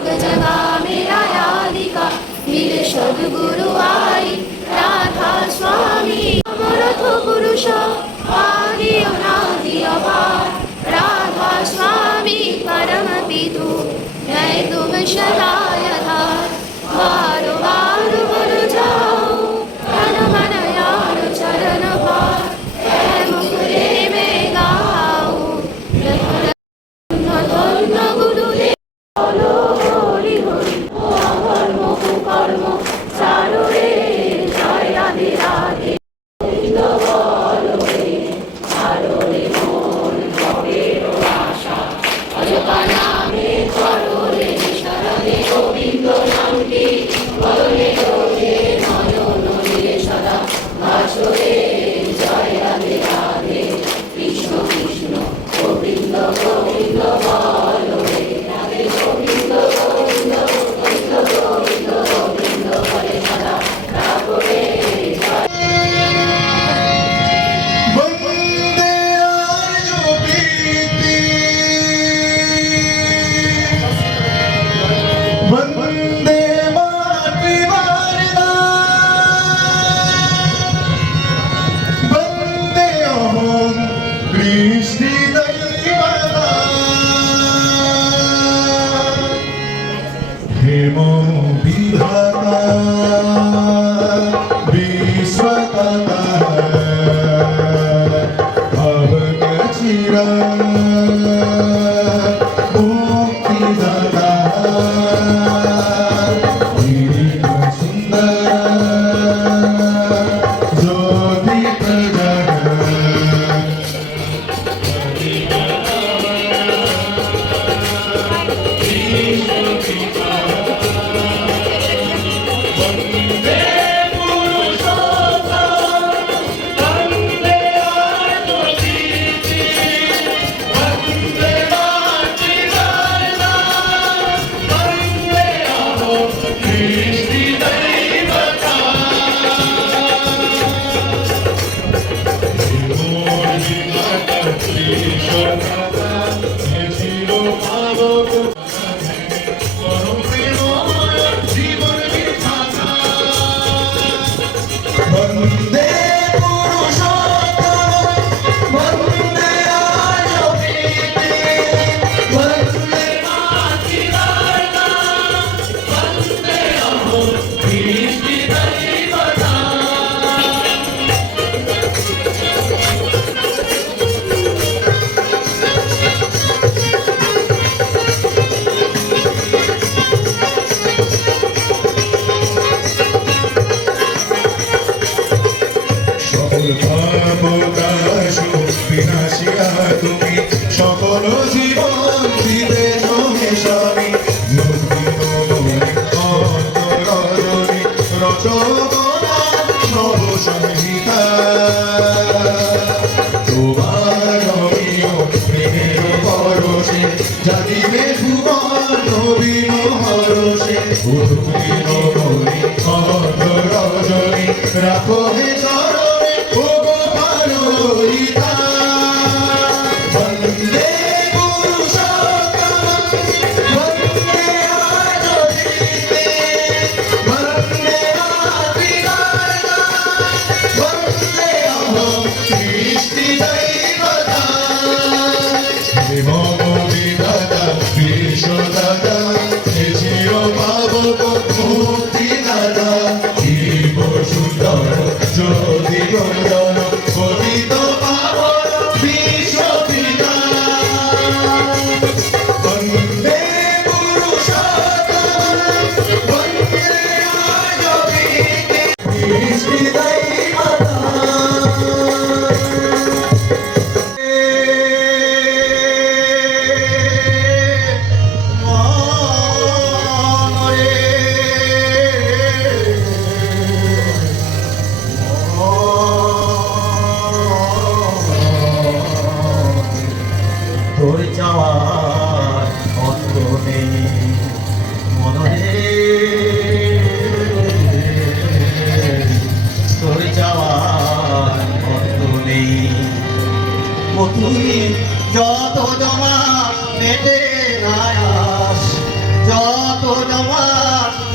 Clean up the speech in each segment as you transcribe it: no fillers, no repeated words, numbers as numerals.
जगा मेरा यादिका मिले सद्गुरु आई राधा स्वामी अमरथ पुरुष आदि अनादि अपार राधा स्वामी परम पितु जय तुम सदा यथार्थ बारो बारो बोल जाओ तन मन यार चरण भार है मुकुरे में गाओ धन्य गुरुदेव बोलो हरि हरि धर्म कुकर्म चारु रे जय राधे राधे गोविंद बोलो रे चारु रे मोर भवेर आशा अजपा नामे करो रे शरणे गोविंद नामটি বলনে তোরে নয়ন রে সদা ভাসো রে জয় রাধে রাধে কৃষ্ণ কৃষ্ণ গোবিন্দ গোবিন্দ বলো রে রাধে গোবিন্দ গোবিন্দ গোবিন্দ গোবিন্দ গোবিন্দ বলে সদা রাখো রে জয় বন্দে আর্য প্রীতি বন্দে মাতৃভারতা বন্দে অহং কৃষ্টি দৈবতা হেম বিধাতা বিশ্বকর্তা ভবচিরা মুক্তিদাতা সুন্দর জ্যোতি প্রদান বন্দে পুরুষোত্তম বন্দে আর্য প্রীতি বন্দে মাতৃভারতা বন্দে অহং কৃষ্টি দৈবতা সকল পাপদাস বিনাশিয়া তুমি সকল জীবন দিবে স্বামী অন্তরজনী রচনা নবসংহিতা তোমার নবীন প্রেমের পরশে জাগিবে ভুবন নবীন হরষে উদ্দিন মনে অন্তরজনী রাখো হে চরণে ও গোপাল হরিতা বন্দে পুরুষোত্তম বন্দে আর্য প্রীতি বন্দে মাতৃভারতা বন্দে অহং কৃষ্টি দৈবতা হেম বিধাতা বিশ্বদাতা হে চির পাবক মুক্তিদাতা জীব সুন্দর জ্যোতি নন্দন পতিত পাবন বিশ্বপিতা বন্দে পুরুষোত্তম বন্দে আর্য প্রীতি কৃষ্টি দৈবতা তোর যাওয়ার অন্ত নেই মনে তোর যাওয়ার অন্ত নেই তুই যত জমা মেটে নায়াস যত জমা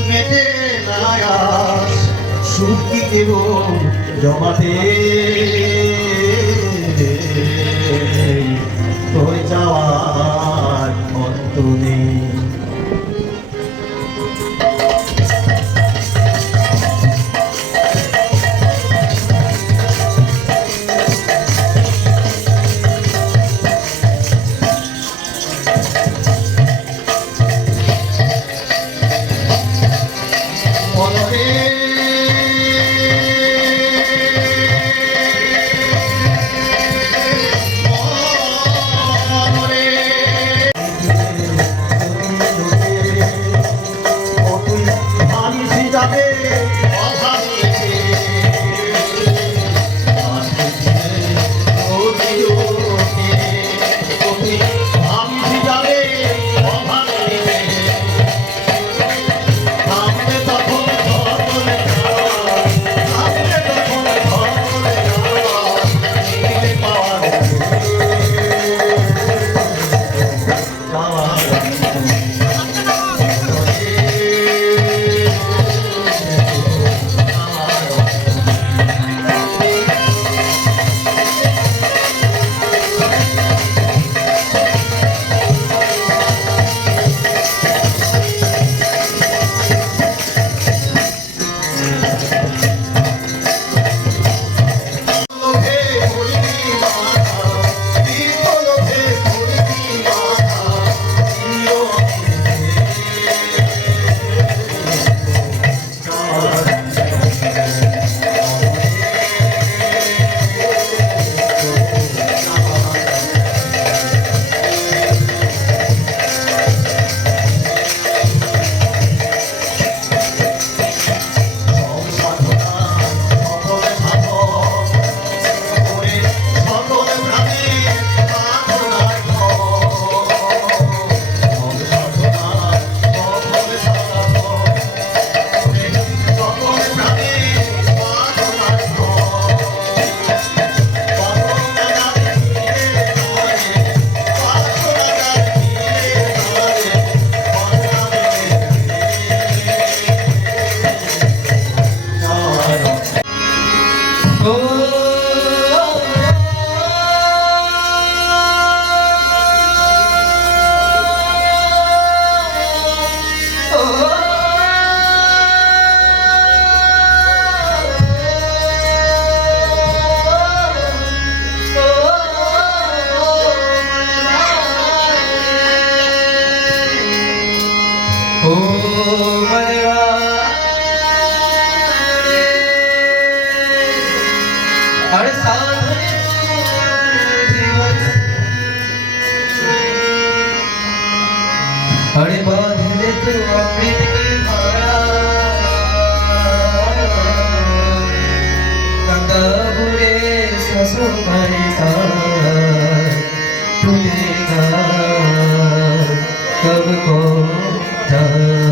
মেটে নায়াস সুখ কি দেব জমাতে তোর যাওয়ার অন্ত নেই अरे बांधले तू अमृत की धारा गंगा बुरे ससुर मरिता तू देगा कब को जाने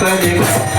Hare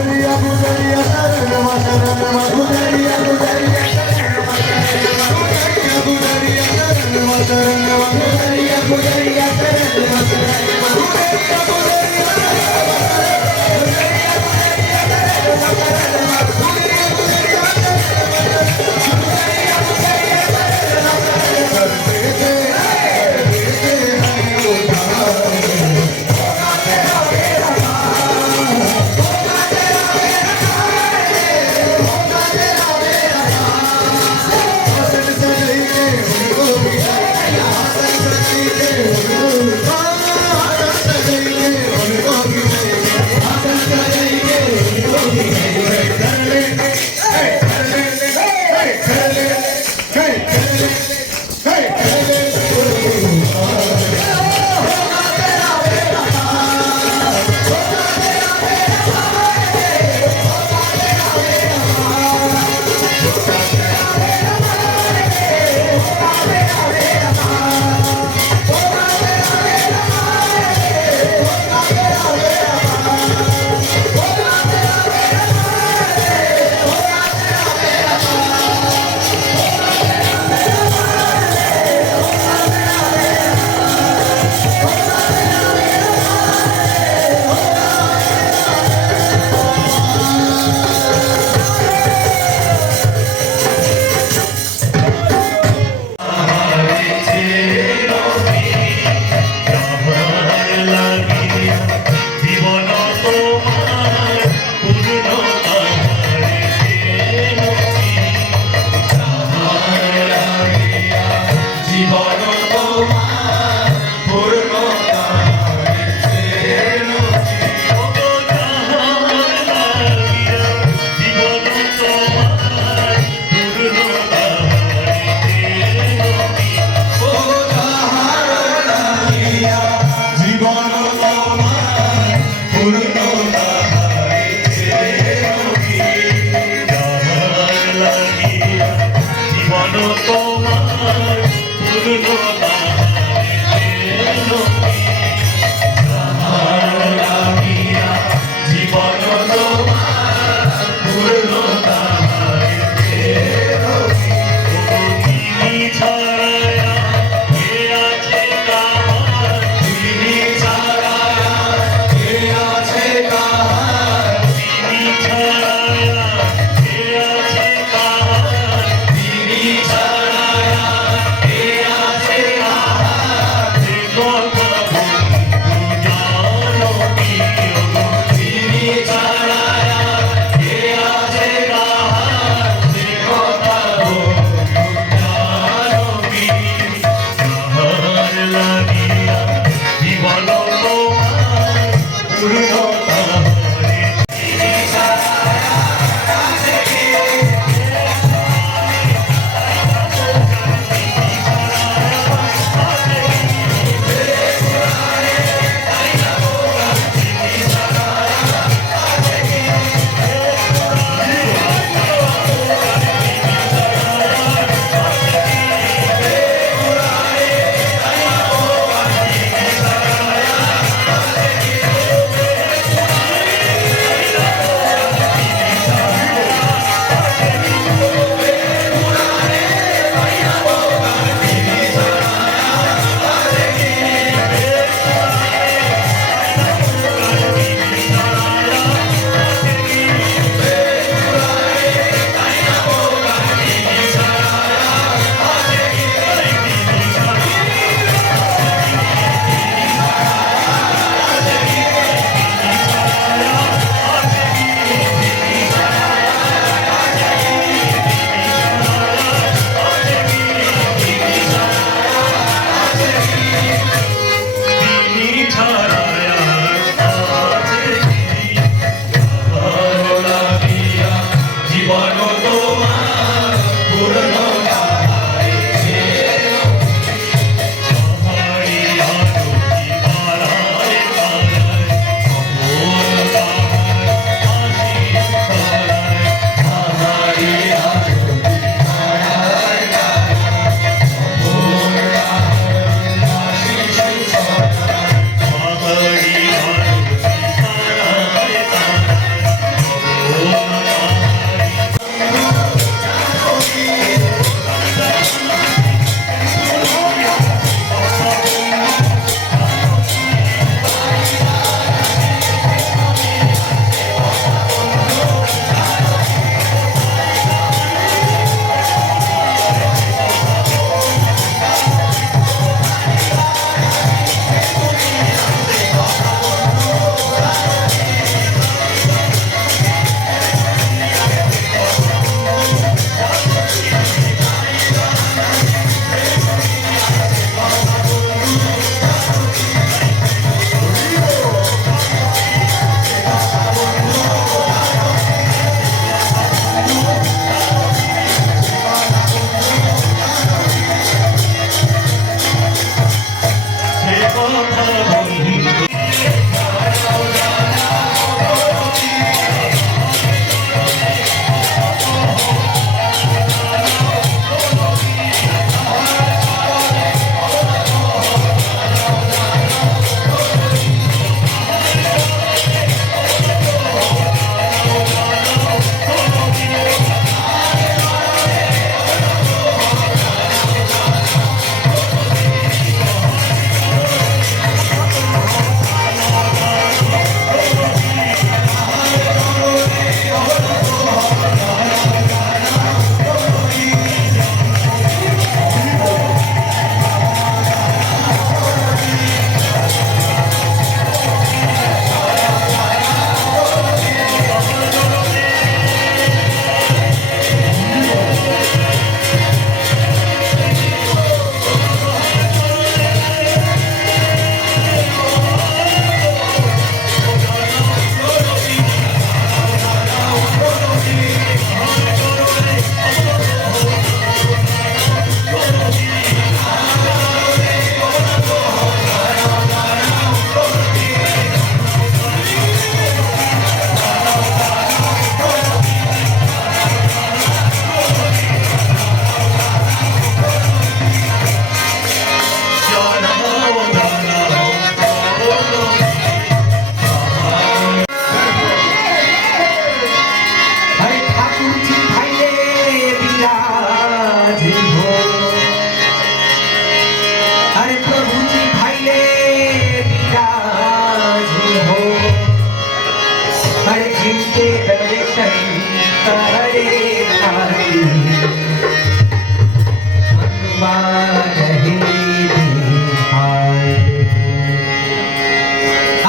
Oh दर्शन करे आती मनवा रहे हाय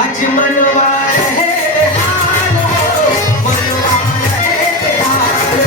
आज मनवा रहे हाल हो मनवा रहे हाल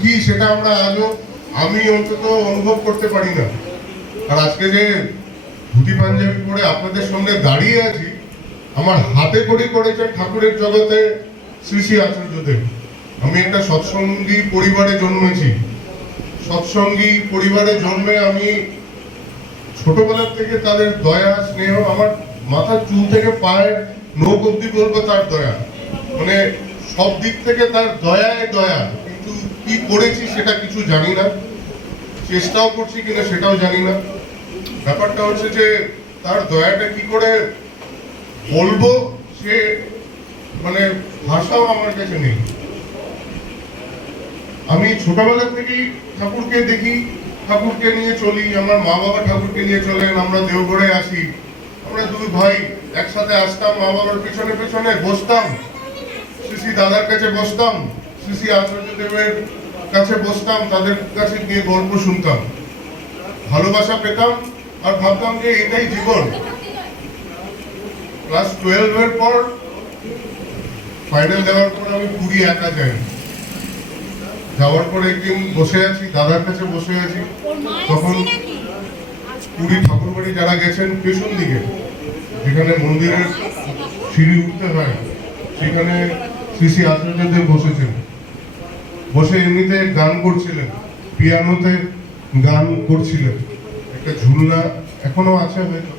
কি সেটা আমরা আজও আমি অন্তত অনুভব করতে পারি না। আর আজকে যে ধুতি পাঞ্জাবি পরে আপনাদের সামনে দাঁড়িয়ে আছি, আমার হাতে করি করেছে ঠাকুরের জগতে শ্রী শ্রী আচার্যদেব। আমি একটা সৎসঙ্গী পরিবারে জন্মেছি। সৎসঙ্গী পরিবারে জন্মে আমি ছোটবেলার থেকে তাদের দয়া স্নেহ, আমার মাথার চুল থেকে পায়ের নখ অব্দি বলবো তার দয়া, মানে সব দিক থেকে তার দয়ায় দয়া। কিন্তু কি করেছি সেটা কিছু জানি না, চেষ্টাও করছি কিনা সেটাও জানি না। ব্যাপারটা হচ্ছে যে তার দয়াটা কি করে বলবো সে মানে ভাষাও আমার কাছে নেই। আমি ছোটবেলা থেকেই ঠাকুরকে দেখি, ঠাকুরকে নিয়ে চলি, আমার মা বাবা ঠাকুরকে নিয়ে চলেন, আমরা দেওঘরে আসি, আমরা দুই ভাই একসাথে আসতাম, মা বাবার পিছনে পিছনে বসতাম, শ্রী শ্রী দাদার কাছে বসতাম, শ্রী শ্রী আচার্যদেবের কাছে বসতাম, তাদের কাছে গিয়ে গল্প শুনতাম, ভালোবাসা পেতাম আর ভাবতাম যে এটাই জীবন। ক্লাস 12 এর পর ফাইনাল দেওয়ার পর আমি পুরী একা যাই। যাওয়ার পর একদিন বসে আছি, দাদার কাছে বসে আছি, তখন পুরী ঠাকুর বাড়ি যারা গেছেন পেছন দিকে যেখানে মন্দিরের সিঁড়ি উঠতে হয় সেখানে শ্রী শ্রী আচার্যদেব বসেছেন। বসে এমনিতে গান করছিলেন, পিয়ানোতে গান করছিলেন, একটা ঝুলনা এখনো আছে হয়তো,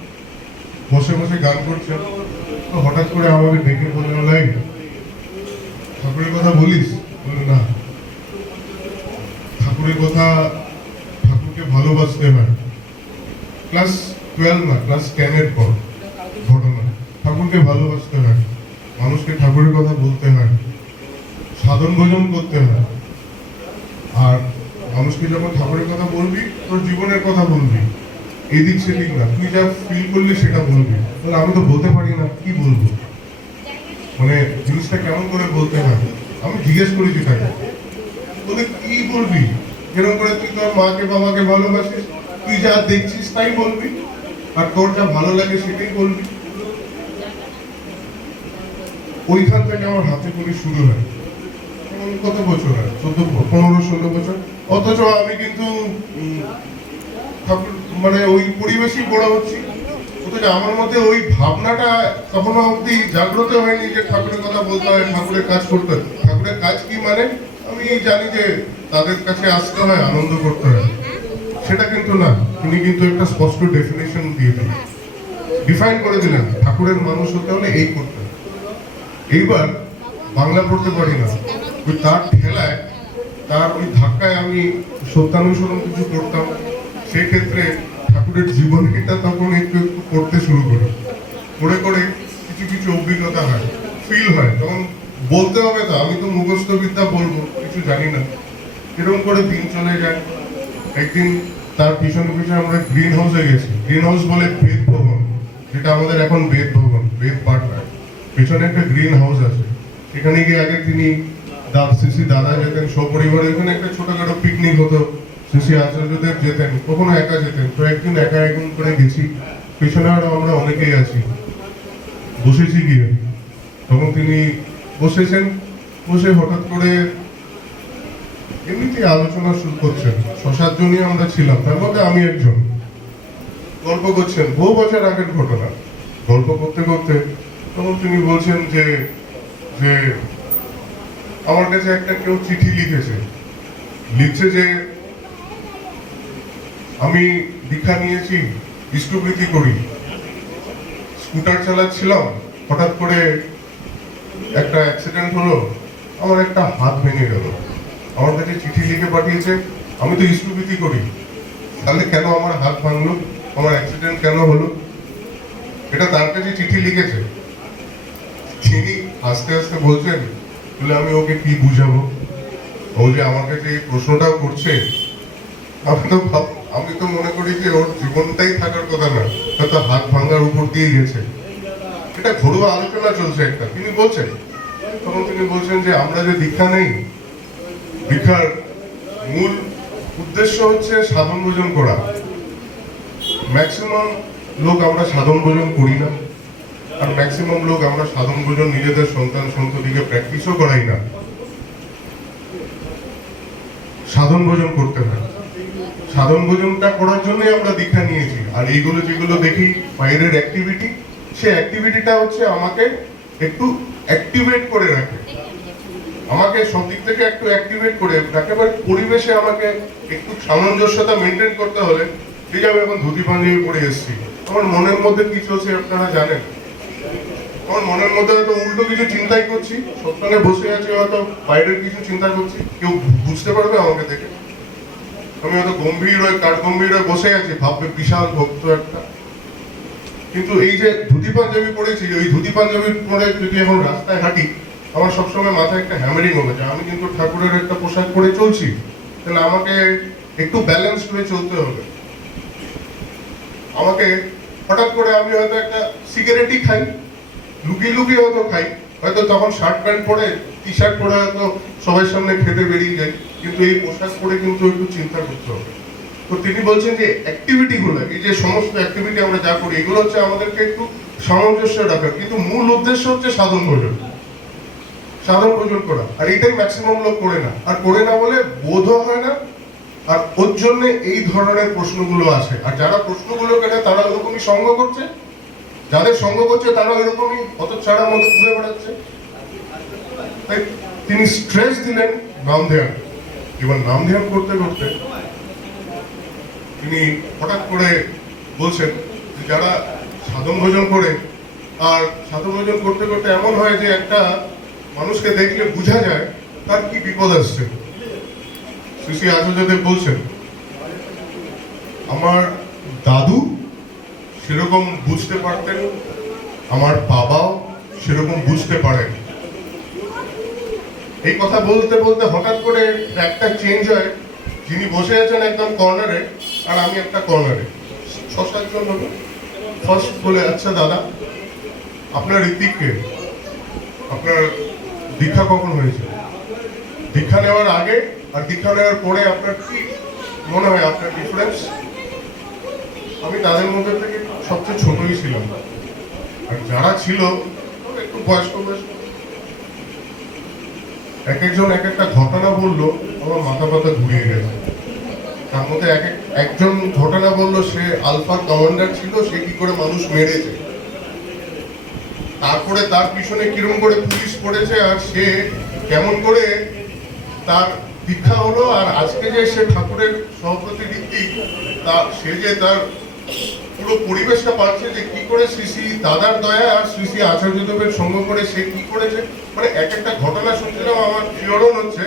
বসে বসে গান করছেন। তো হঠাৎ করে আমাকে ডেকে বলে, লাই ঠাকুরের কথা বলিস? বলে না, ঠাকুরের কথা, ঠাকুরকে ভালোবাসতে হয়। ক্লাস 12 না, ক্লাস 10 এর পর ঘটনা। ঠাকুরকে ভালোবাসতে হয়, মানুষকে ঠাকুরের কথা বলতে হয়, সাধন ভোজন করতে হয়। আর মানুষকে যখন ঠাকুরের কথা বলবি, তোর জীবনের কথা বলবি, এদিক সেদিক না, তুই যা ফিল করলি সেটা বলবি। তাহলে আমি তো বলতে পারি না, কি বলবো, মানে জিনিসটা কেমন করে বলতে হয়। আমি জিজ্ঞেস করেছি তাকে, বলে কি বলবি, এরকম করে তুই তোর মাকে বাবাকে ভালোবাসিস, তুই যা দেখছিস তাই বলবি, আর তোর যা ভালো লাগে সেটাই বলবি। ওইখান থেকে আমার হাতে করে শুরু হয়। কত বছর হয়, 15-16 বছর। অথচ আমি কিন্তু ঠাকুর মানে ওই পরিবেশই বড় হচ্ছি, অথচ আমার মধ্যে ওই ভাবনাটা কখনো অব্দি জাগ্রত হয়নি যে ঠাকুরের কথা বলতে হয়, ঠাকুরের কাজ করতে হয়। ঠাকুরের কাজ কি মানে আমি জানি যে তাদের কাছে আসতে হয়, আনন্দ করতে হয়, সেটা কিন্তু না। তিনি কিন্তু একটা স্পষ্ট ডেফিনেশন দিয়ে দিলেন, ডিফাইন করে দিলেন, ঠাকুরের মানুষ হতে হলে এই করতে হয়। এইবার বাংলা পড়তে পারি না, ওই তার ঠেলায়, তার ওই ধাক্কায় আমি সত্যানুসরণ কিছু করতাম। সেই ক্ষেত্রে ঠাকুরের জীবনীটা তখন একটু একটু পড়তে শুরু করি, করে করে কিছু কিছু অভিজ্ঞতা হয়, ফিল হয়। তখন বলতে হবে তো, আমি তো মুখস্থ বিদ্যা বলবো, কিছু জানি না। এরকম করে দিন চলে যায়। একদিন তার পিছনে পিছনে আমরা গ্রিন হাউসে গেছি। গ্রিন হাউস বলে বেদ ভবন, যেটা আমাদের এখন বেদ ভবন, বেদ পাঠ হয়। পিছনে একটা গ্রিন হাউস আছে, সেখানে গিয়ে আগে তিনি শ্রী শ্রী দাদা যেতেন সপরিবারে, ওখানে একটা ছোটখাটো পিকনিক হতো, শ্রী শ্রী আচার্যদেব যেতেন, কখনো একা যেতেন। তো একদিন একা একদিন করে গেছি, পেছনে আরো আমরা অনেকেই আছি, বসেছি গিয়ে। তখন তিনি বসেছেন, বসে হঠাৎ করে এমনিতেই আলোচনা শুরু করছেন। 6-7 জনই আমরা ছিলাম, তার মধ্যে আমি একজন। গল্প করছেন, বহু বছর আগের ঘটনা। গল্প করতে করতে তখন তিনি বলছেন যে যে আমার কাছে একটা কেউ চিঠি লিখছে যে আমি দীক্ষা নিয়েছি, ইষ্টবৃত্তি করি, স্কুটার চালাচ্ছিলাম, হঠাৎ করে একটা অ্যাক্সিডেন্ট হলো, আমার একটা হাত ভেঙে গেল। আমার কাছে চিঠি লিখে পাঠিয়েছে, আমি তো ইষ্টবৃত্তি করি, তাহলে কেন আমার হাত ভাঙলো, আমার অ্যাক্সিডেন্ট কেন হলো, এটা তার কাছে চিঠি লিখেছে। তিনি আস্তে আস্তে বলছেন, বলে আমি ওকে কি বুঝাবো, ও যে আমার কাছে এই প্রশ্নটাও করছে। আমি তো মনে করি যে ওর জীবনটাই থাকার কথা না, হয়তো হাত ভাঙার উপর দিয়ে গেছে। এটা ঘরোয়া আলোচনা চলছে একটা। তিনি বলছেন, তখন তিনি বলছেন যে আমরা যে দীক্ষা নেই, দীক্ষার মূল উদ্দেশ্য হচ্ছে সাধন ভোজন করা। ম্যাক্সিমাম লোক আমরা সাধন ভোজন করি না, আর ম্যাক্সিমাম লোক আমরা সাধন ভোজন নিজেদের সন্তান সন্ততিকে প্র্যাকটিসও করাই না। সাধন ভোজন করতে হয়। সাধন ভোজনটা করার জন্যই আমরা দীক্ষা নিয়েছি। আর এইগুলো যেগুলো দেখি বাইরের অ্যাক্টিভিটি, সেই অ্যাক্টিভিটিটা হচ্ছে আমাকে একটু অ্যাক্টিভেট করে রাখে, আমাকে সব দিক থেকে একটু অ্যাক্টিভেট করে রাখে। এবার পরিবেশে আমাকে একটু সামঞ্জস্যতা মেনটেন করতে হলে, এই যে আমি এখন ধুতি পাঞ্জাবি পরে এসেছি, আমার মনের মধ্যে কি চলছে আপনারা জানেন? আমার মনের মধ্যে হয়তো উল্টো কিছু চিন্তাই করছি, সবখানে বসে আছি, হয়তো বাইরের কিছু চিন্তা করছি, কেউ বুঝতে পারবে আমাকে দেখে? আমি হয়তো গম্ভীর হয়ে কাঠগম্ভীর হয়ে বসে আছি, ভাববে বিশাল ভক্ত একটা। কিন্তু এই যে ধুতি পাঞ্জাবি পরেছি, ওই ধুতি পাঞ্জাবি পরে যদি এখন রাস্তায় হাঁটি, আমার সবসময় মাথায় একটা হ্যামারিং হবে যে আমি কিন্তু ঠাকুরের একটা পোশাক পরে চলছি, তাহলে আমাকে একটু ব্যালেন্স হয়ে চলতে হবে। আমাকে হঠাৎ করে আমি হয়তো একটা সিগারেটই খাই, লুকিয়ে লুকিয়ে হয়তো খাই, হয়তো তখন শার্ট প্যান্ট পরে, টি শার্ট পরে হয়তো সবার সামনে খেতে বেরিয়ে যাই, কিন্তু এই পোশাক পরে কিন্তু একটু চিন্তা করতে হবে। তো তিনি বলছেন যে অ্যাক্টিভিটি গুলো, এই যে সমস্ত অ্যাক্টিভিটি আমরা যা করি, এগুলো হচ্ছে আমাদেরকে একটু সামঞ্জস্য রাখা, কিন্তু মূল উদ্দেশ্য হচ্ছে সাধন ভোজন, সাধন ভোজন করা। আর এটাই ম্যাক্সিমাম লোক করে না, আর করে না বলে বোধও হয় না, আর ওর জন্য এই ধরনের প্রশ্নগুলো আছে। আর যারা প্রশ্নগুলো কেটে তারা ওরকমই সঙ্গ করছে, যাদের সঙ্গ করছে তারা ওইরকমই অত ছাড়ার মতো ঘুরে বেড়াচ্ছে। তাই তিনি স্ট্রেস দিলেন নাম ধ্যান। এবার নাম ধ্যান করতে করতে তিনি হঠাৎ করে বলছেন যে যারা সাধন ভোজন করে, আর সাধন ভোজন করতে করতে এমন হয় যে একটা মানুষকে দেখলে বোঝা যায় তার কি বিপদ আসছে। শ্রী শ্রী আচার্যদেব বলছেন, আমার দাদু সেরকম বুঝতে পারতেন, আমার বাবাও সেরকম বুঝতে পারেন। এই কথা বলতে বলতে হঠাৎ করে একটা চেঞ্জ হয়, যিনি বসে আছেন একদম কর্নারে আর আমি একটা কর্নারে, 6-7 জন হলো। ফার্স্ট বলে, আচ্ছা দাদা, আপনার ঋতিককে, আপনার দীক্ষা কখন হয়েছে? দীক্ষা নেওয়ার আগে আর দীক্ষা নেওয়ার পরে আপনার কি মনে হয়, আপনার ডিফারেন্স? আমি তাদের মধ্যে থেকে সবচেয়ে ছোটই ছিলাম, আর যারা ছিল একটু বয়স্ক বয়স্ক, এক একজন এক একটা ঘটনা বললো, আমার মাথা পাতা ঘুরিয়ে গেছে। তার মধ্যে একজন ঘটনা বললো সে আলফা কমান্ডার ছিল, সে কি করে মানুষ মেরেছে, তারপরে তার পিছনে কিরকম করে পুলিশ পড়েছে, আর সে কেমন করে তার দীক্ষা হলো, আর আজকে যে সে ঠাকুরের সভাপতি ঋত্বিক, সে যে তার পুরো পরিবেশটা পাচ্ছে, যে কি করে শ্রী শ্রী দাদার দয়া আর শ্রী শ্রী আচার্যদেবের সঙ্গ করে সে কি করেছে। মানে এক একটা ঘটনা শুনছিলাম, আমার শিহরণ হচ্ছে।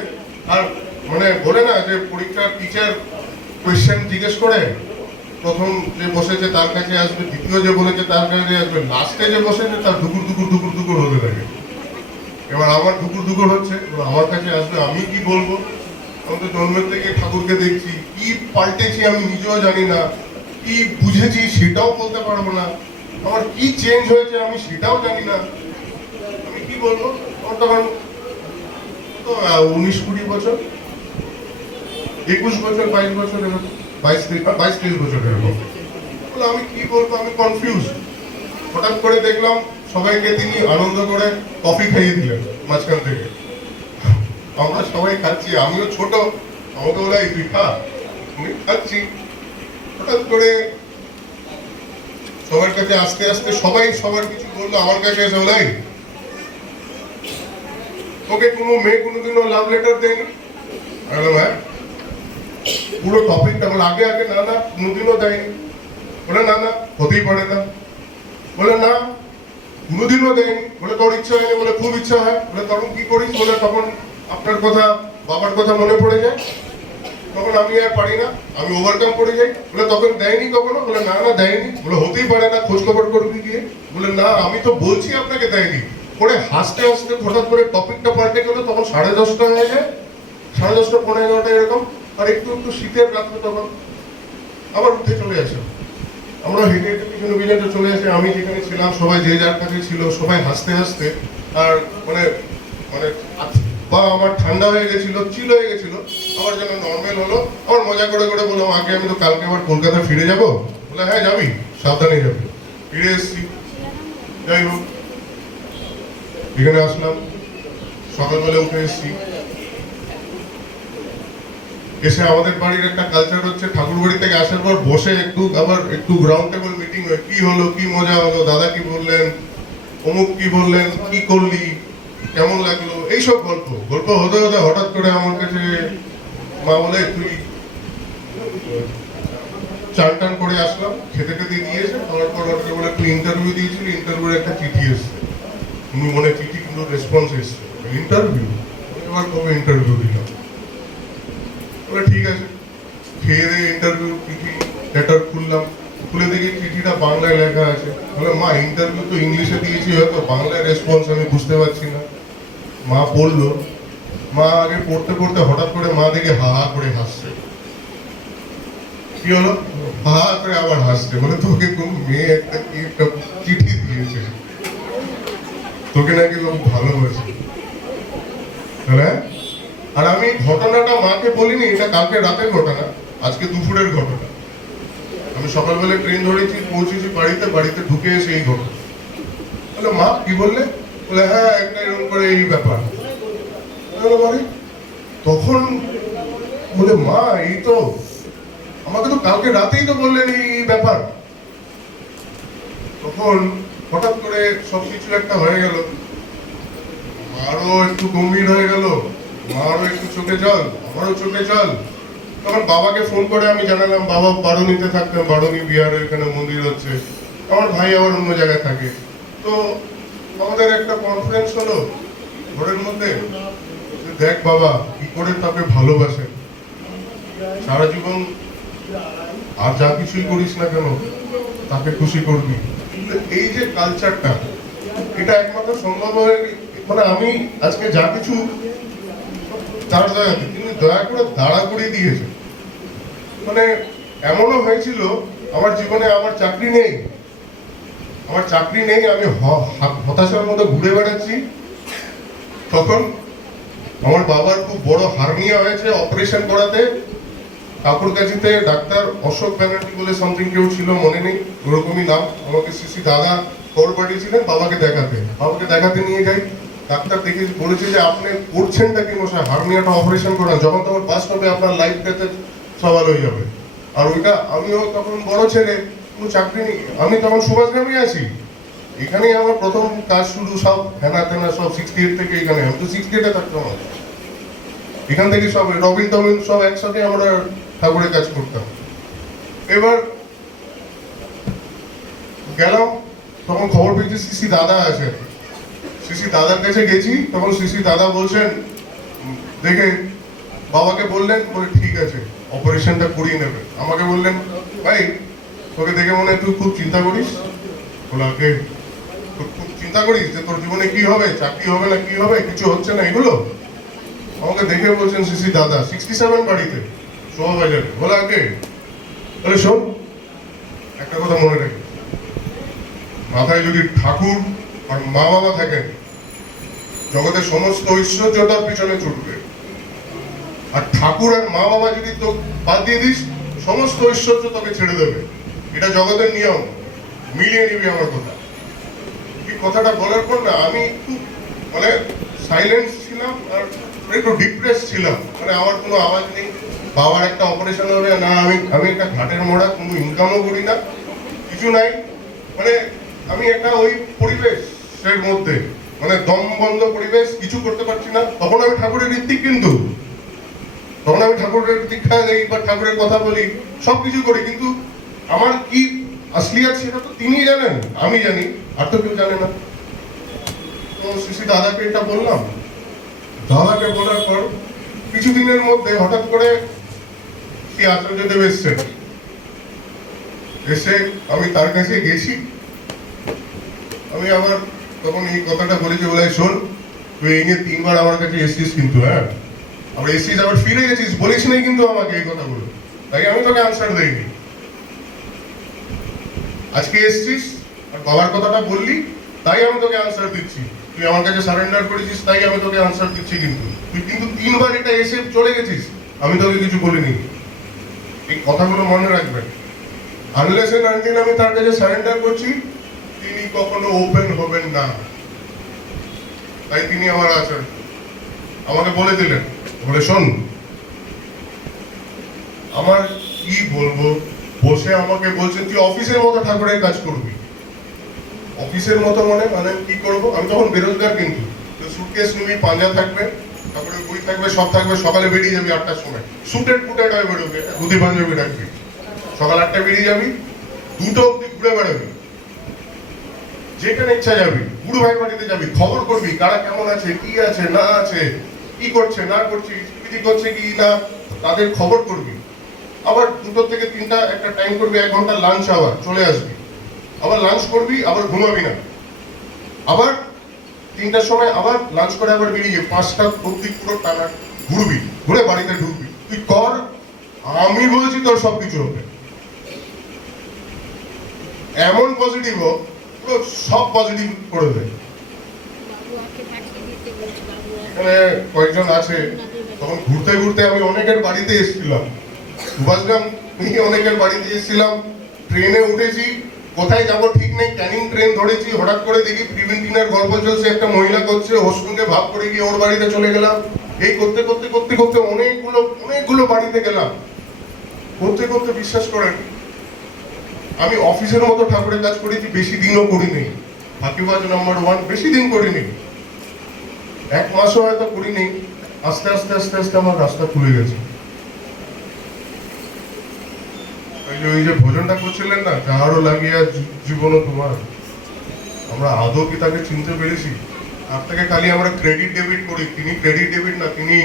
আর মানে বলে না যে পরীক্ষার টিচার কোয়েশ্চেন জিজ্ঞেস করে, প্রথম যে বসেছে তার কাছে আসবে, দ্বিতীয় যে বলেছে তার কাছে আসবে, লাস্টে যে বসেছে তার দুকুর দুকুর দুকুর দুকুর হতে থাকে। এবার আমার দুকুর দুকুর হচ্ছে, আমার কাছে আসবে, আমি কি বলবো? আমি তো জন্মের থেকে ঠাকুরকে দেখছি, কি পাল্টেছি আমি নিজেও জানি না, কি বুঝেছি সেটাও বলতে পারবো না, আমার কি চেঞ্জ হয়েছে আমি সেটাও জানি না, আমি কি বলবো? আমার তখন তো 19-20 বছর, 21 বছর, 22 বছর, এরকম 22-23 বছর এরকম। আমি কি বলবো, আমি কনফিউজ। হঠাৎ করে দেখলাম সবাইকে তিনি আনন্দ করে কফি খাইয়ে দিলেন মাঝখান থেকে, আমরা সবাই খাচ্ছি, আমিও ছোট, আমাকে বলে তুই খা, আমি খাচ্ছি। হঠাৎ করে সবার কাছে আস্তে আস্তে সবাই সবার কিছু বললো, আমার কাছে এসে বলে ওকে কোনো মেয়ে কোনোদিনও লাভ লেটার দেয়নি? হ্যাঁ, পুরো টপিকটা বলে আগে আগে না না কোনোদিনও দেয়নি। বলে না না হতেই পারে না। বলে না কোনোদিনও দেয়নি। বলে তোর ইচ্ছা হয়নি? বলে খুব ইচ্ছা হয়। বলে তখন কি করিস? বলে তখন আপনার কথা, বাবার কথা মনে পড়ে যায়, তখন আমি আর পারি না, আমি ওভারকাম করে যাই। বলে তখন দেয়নি কখনো? বলে না না দেয়নি। বলে হতেই পারে না, খোঁজ খবর করবি গিয়ে। বলে না আমি তো বলছি আপনাকে দেয়নি। পরে হাসতে হাসতে হঠাৎ করে টপিকটা পাল্টে গেল, তখন 10:30 হয়ে যায়, 10:30 পৌনে 11টা এরকম। আর একটু একটু শীতের রাত্রে তখন আবার উঠে চলে আসে। আমরা হেঁটে হেঁটে পিছনে পিছনে চলে আসে। আমি যেখানে ছিলাম সবাই যে যার কাছে ছিল, সবাই হাসতে হাসতে, আর মানে মানে বা আমার ঠান্ডা হয়ে গেছিল, চিল হয়ে গেছিল, আবার যেন নর্মাল হলো। আবার মজা করে করে বললাম আগে আমি তো কালকে আবার কলকাতা ফিরে যাব। বলে হ্যাঁ যাবি, সাবধানে যাবি। ফিরে এসছি। যাই হোক, এখানে আসলাম, সকালবেলা উঠে এসছি। এসে আমাদের বাড়ির একটা কালচার হচ্ছে ঠাকুর বাড়ি থেকে আসার পর বসে একটু গ্রাউন্ড টেবল মিটিং হয়, কি হলো, কি মজা হলো, দাদা কি বললেন, অমুক কি বললেন, কি করলি, কেমন লাগলো, এইসব গল্প হতে হতে হঠাৎ করে আমার কাছে মা বলে তুই চান টান করে আসলাম, খেতে খেতে দিয়েছে, খাওয়ার পর আমাকে বলে তুই ইন্টারভিউ দিয়েছিলি, ইন্টারভিউর একটা চিঠি এসছে, তুমি মনে চিঠি কিন্তু রেসপন্স এসছে, ইন্টারভিউ, এবার কবে ইন্টারভিউ দিলাম, বলে ঠিক আছে, খেয়ে দিয়ে ইন্টারভিউ চিঠি লেটার খুলে দেখি চিঠিটা বাংলায় লেখা আছে। বলে মা ইন্টারভিউ তো ইংলিশে দিয়েছি, হয়তো বাংলায় রেসপন্স আমি বুঝতে পারছি না। মা বললো, মা আগে পড়তে পড়তে হঠাৎ করে মা দেখে হা হা করে হাসছে। কি হলো? হা হা করে আবার হাসছে, বলে তোকে কোন মেয়ে একটা চিঠি দিয়েছে, তোকে নাকি লোক ভালোবাসে। হ্যাঁ, আর আমি ঘটনাটা মাকে বলিনি, এটা কালকে রাতের ঘটনা, আজকে দুপুরের ঘটনা। আমি সকালবেলা ট্রেন ধরেছি, পৌঁছেছি বাড়িতে ঢুকে এসে এই ঘটনা। বলে মা কি বললে? বলে হ্যাঁ একটা এরকম করে এই ব্যাপার। মানে তখন বলে মা এই তো আমাকে তো কালকে রাতেই তো বললেন এই ব্যাপার। তখন হঠাৎ করে সবকিছু একটা হয়ে গেল, মারও একটু গম্ভীর হয়ে গেল, মারও একটু চোখে জল, আমারও চোখে জল। তখন বাবাকে ফোন করে আমি জানালাম, বাবা বারুণীতে থাকতেন, বারুণী বিহারে এখানে মন্দির হচ্ছে, আমার ভাই আবার অন্য জায়গায় থাকে। তো আমাদের একটা কনফারেন্স হলো ঘরের মধ্যে, দেখ বাবা কি করে তাকে ভালোবাসে, সারা জীবন আর যা কিছুই করিস না কেন তাকে খুশি করবি। এই যে কালচারটা, এটা একমাত্র সম্ভব হয়, মানে আমি আজকে যা কিছু তার দয়াতে, তিনি দয়া করে দাঁড়া করিয়ে দিয়েছে। মানে এমনও হয়েছিল আমার জীবনে আমার চাকরি নেই, আমি হতাশার মধ্যে ঘুরে বেড়াচ্ছি। তখন আমার বাবার খুব বড় হার্নিয়া হয়েছে, অপারেশন করাতে ঠাকুরগাছিতে ডাক্তার অশোক ব্যানার্জি বলে সামথিং কেউ ছিল, মনে নেই, ওরকমই নাম। আমাকে সিসি দাদা খবর পাঠিয়েছিলেন বাবাকে দেখাতে নিয়ে যাই। ডাক্তার দেখে বলেছে যে আপনি করছেনটা কি মশাই, হার্নিয়াটা অপারেশন করান, যখন তখন বাস হবে আপনার লাইফ ডেথের সওয়াল হয়ে যাবে। আর ওইটা আমিও তখন বড় ছেলে, কোনো চাকরি নেই, আমি তখন সুভাষগ্রামে আছি, এখানেই আমার প্রথম কাজ শুরু, সব হেনা তেনা সব 68 থেকে এখানে, আমি তো 68-এ থাকতাম, এখান থেকে সব রবিন টবিন সব একসাথে আমরা ঠাকুরের কাজ করতাম। এবার গেলাম, তখন খবর পেয়েছি সিসি দাদা আছে, সিসি দাদার কাছে গেছি, তখন সিসি দাদা বলছেন, দেখে বাবাকে বললেন, বলে ঠিক আছে অপারেশনটা করিয়ে নেবে। আমাকে বললেন, ভাই তোকে দেখে মনে হয় তুই খুব চিন্তা করিস। বলে আগে খুব চিন্তা করিস যে তোর জীবনে কি হবে, চাকরি হবে না কি হবে, কিছু হচ্ছে না এগুলো? আমাকে দেখে বলছেন সিসি দাদা, 67 বাড়িতে শোভাবাজারে। বলে আগে, তাহলে শোন একটা কথা মনে রাখি, মাথায় যদি ঠাকুর আর মা বাবা থাকেন, জগতের সমস্ত ঐশ্বর্য তার পিছনে ছুটবে। আর ঠাকুর আর মা বাবা যদি তো বাদ দিয়ে দিস, সমস্ত ঐশ্বর্য তোকে ছেড়ে দেবে। এটা জগতের নিয়ম, মিলিয়ে নিবি আমার কথা। এই কথাটা বলার পর না আমি একটু মানে সাইলেন্স ছিলাম, আর একটু ডিপ্রেস ছিলাম, মানে আমার কোনো আওয়াজ নেই। বাবার একটা অপারেশন হবে না, আমি একটা ঘাটের মোড়া, কোনো ইনকামও করি না, কিছু নাই, মানে আমি একটা ওই পরিবেশের মধ্যে, মানে দম বন্ধ পরিবেশ, কিছু করতে পারছি না। তখন আমি ঠাকুরের ঋত্বিক, কিন্তু তখন আমি ঠাকুরের দীক্ষা দেই বা ঠাকুরের কথা বলি, সবকিছু করি, কিন্তু আমার কি আসলিয়াত সেটা তো তিনি জানেন, আমি জানি, আর তো কেউ জানে না। তো সিসি দাদাকে এটা বললাম, দাদাকে বলার পর কিছুদিনের মধ্যে হঠাৎ করে শ্রী আচার্যদেব এসছেন, এসে আমি তার কাছে গেছি। আমি আবার তখন এই কথাটা বলেছি, বলে শোন তুই এই নিয়ে 3 বার আমার কাছে এসছিস, কিন্তু হ্যাঁ আবার এসছিস, আবার ফিরে গেছিস, বলিস নাই কিন্তু আমাকে এই কথাগুলো, তাই আমি তোকে আনসার দেইনি। আজকে এসছিস আর বাবার কথাটা বললি, তাই আমি তোকে আনসার দিচ্ছি। তুই আমার কাছে সারেন্ডার করেছিস, তাই আমি তোকে আনসার দিচ্ছি, কিন্তু তুই কিন্তু 3 বার এটা এসে চলে গেছিস, আমি তোকে কিছু বলিনি। এই কথাগুলো মনে রাখবেন। আনলেস এন্ড আনটিল আমি তার কাছে সারেন্ডার করছি, তিনি কখনো ওপেন হবেন না। তাই তিনি আমার আচার্য। আমাকে বলে দিলেন, বলে শোন আমার কি বলবো, বসে আমাকে বলছে তুই অফিসের মতো ঠাকুরের কাজ করবি। অফিসের মতো মানে কি করব? আমি তখন বেরোজগার, কিন্তু সুটকেস নিবি, পাঞ্জা থাকবে, তারপরে বই থাকবে, সব থাকবে, সকালে বেরিয়ে যাবি 8টার সময়, সুটেড ফুটেড হয়ে বেরোবে, ধুতি পাঞ্জাবি রাখবি, সকাল 8টায় বেরিয়ে যাবি, 2টো অব্দি ঘুরে বেড়াবি, যেখানে ইচ্ছা যাবি, গুরু ভাই বাড়িতে যাবি, খবর করবি কারা কেমন আছে, কি আছে না আছে, কি করছে না করছে, স্মৃতি করছে কি না, তাদের খবর করবি। আবার 2টো থেকে 3টা একটা টাইম করবি, 1 ঘন্টা লাঞ্চ আওয়ার, চলে আসবি, আবার লাঞ্চ করবি, আবার ঘুমাবি না, আবার 3টার সময় আবার লাঞ্চ করে আবার বেরিয়ে 5টা অব্দি পুরো টানা ঘুরবি, ঘুরে বাড়িতে ঢুকবি। তুই কর, আমি বলছি তোর সবকিছু হবে। এমন পজিটিভ হোক, পুরো সব পজিটিভ করে দেয়। এখানে কয়েকজন আছে, তখন ঘুরতে ঘুরতে আমি অনেকের বাড়িতে এসেছিলাম, সুভাষগ্রাম থেকে অনেকের বাড়িতে এসেছিলাম, ট্রেনে উঠেছি, কোথায় যাবো ঠিক নেই, ক্যানিং ট্রেন ধরেছি, হঠাৎ করে দেখি প্রিভেন্টিনের গল্প চলছে, একটা মহিলা করছে, ওর সঙ্গে ভাব করে গিয়ে ওর বাড়িতে চলে গেলাম। এই করতে করতে করতে করতে অনেকগুলো বাড়িতে গেলাম, করতে করতে বিশ্বাস করেন আমি অফিসের মতো ঠাকুরের কাজ করেছি, বেশি দিনও করিনি। ফাঁকিবাজ নাম্বার 1, বেশি দিন করিনি, 1 মাসও হয়তো করিনি। আস্তে আস্তে আস্তে আস্তে আমার রাস্তা খুলে গেছে। ওই যে ভোজনটা করছিলেন না, যাহারও লাগিয়া জীবনও তোমার, আমরা আদৌ কি তাকে চিনতে পেরেছি? তার থেকে খালি আমরা ক্রেডিট ডেবিট করি। তিনি ক্রেডিট ডেবিট না, তিনি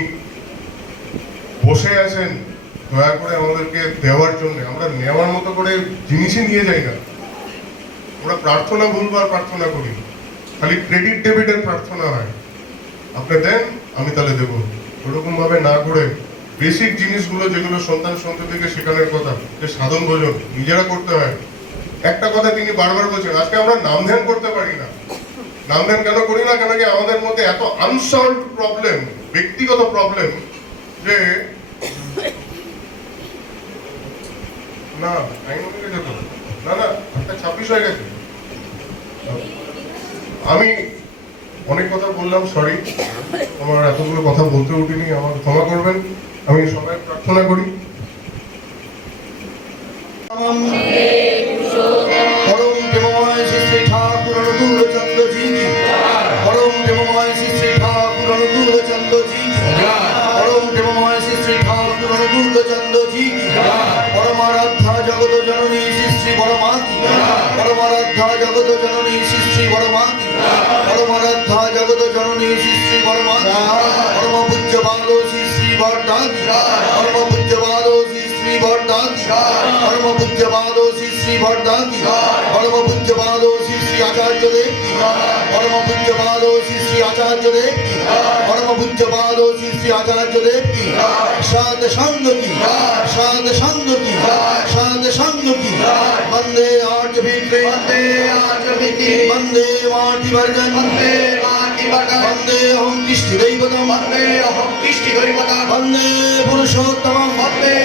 বসে আছেন দয়া করে আমাদেরকে দেওয়ার জন্য। আমরা নেওয়ার মতো করে জিনিসই নিয়ে যাই না, আমরা প্রার্থনা ভুলবার প্রার্থনা করি, খালি ক্রেডিট ডেবিটের প্রার্থনা হয়, আপনি দেন আমি তাহলে দেবো। ওরকম ভাবে না করে বেসিক জিনিসগুলো যেগুলো সন্তান সন্ততিকে শেখানোর কথা, যে সাধন ভোজন নিজেরা করতে হয়। একটা কথা তিনি বারবার বলছেন, আজকে আমরা নাম ধ্যান করতে পারি না। নাম ধ্যান কেন করি না? কেন কি আমাদের মধ্যে এত আনসলভড প্রবলেম, ব্যক্তিগত প্রবলেম, যে না টাইম হয়ে গেছে তো, না 26 হয়ে গেছে। আমি অনেক কথা বললাম, সরি, আমার এতগুলো কথা বলতে উঠিনি, আমার ক্ষমা করবেন। আমি সবাই প্রার্থনা করি। পরম প্রেমময় শ্রী শ্রী ঠাকুর অনুকূল চন্দ্র জি কি, পরম প্রেমময় শ্রী শ্রী ঠাকুর অনুকূল চন্দ্র জি কি, পরম প্রেমময় শ্রী শ্রী ঠাকুর অনুকূল চন্দ্র জি কি, পরমারাধ্যা জগত জননী শ্রী শ্রী বড়মা কি, পরমারাধ্যা জগত জননী শ্রী শ্রী বড়মা কি, পরমারাধ্যা জগত জননী শ্রী শ্রী বড়মা কি, পরম পূজ্য বালো শ্রী শ্রী বরদা কি, পরম পূজ্য বালো শ্রী শ্রী বরদা কি, পরম পূজ্য বালো শ্রী শ্রী বরদা কি, পরম পূজ্য বালো শ্রী শ্রী আচার্য দেব কি, পরম পূজ্য বালো শ্রী শ্রী আচার্য দেব কি, পরম পূজ্য বালো শ্রী শ্রী আচার্য দেব কি, সাত সঙ্গ কি, সাত সঙ্গ কি, সাত সঙ্গ কি, বন্দে আর্য ভিত্তি, বন্দে আর্য ভিত্তি, বন্দে মাটি বর্জন, বন্দে মাটি বর্জন, বন্দে অহং কৃষ্টি দৈবতম, বন্দে অহং কৃষ্টি দৈবতম, বন্দে পুরুষোত্তমম, বন্দে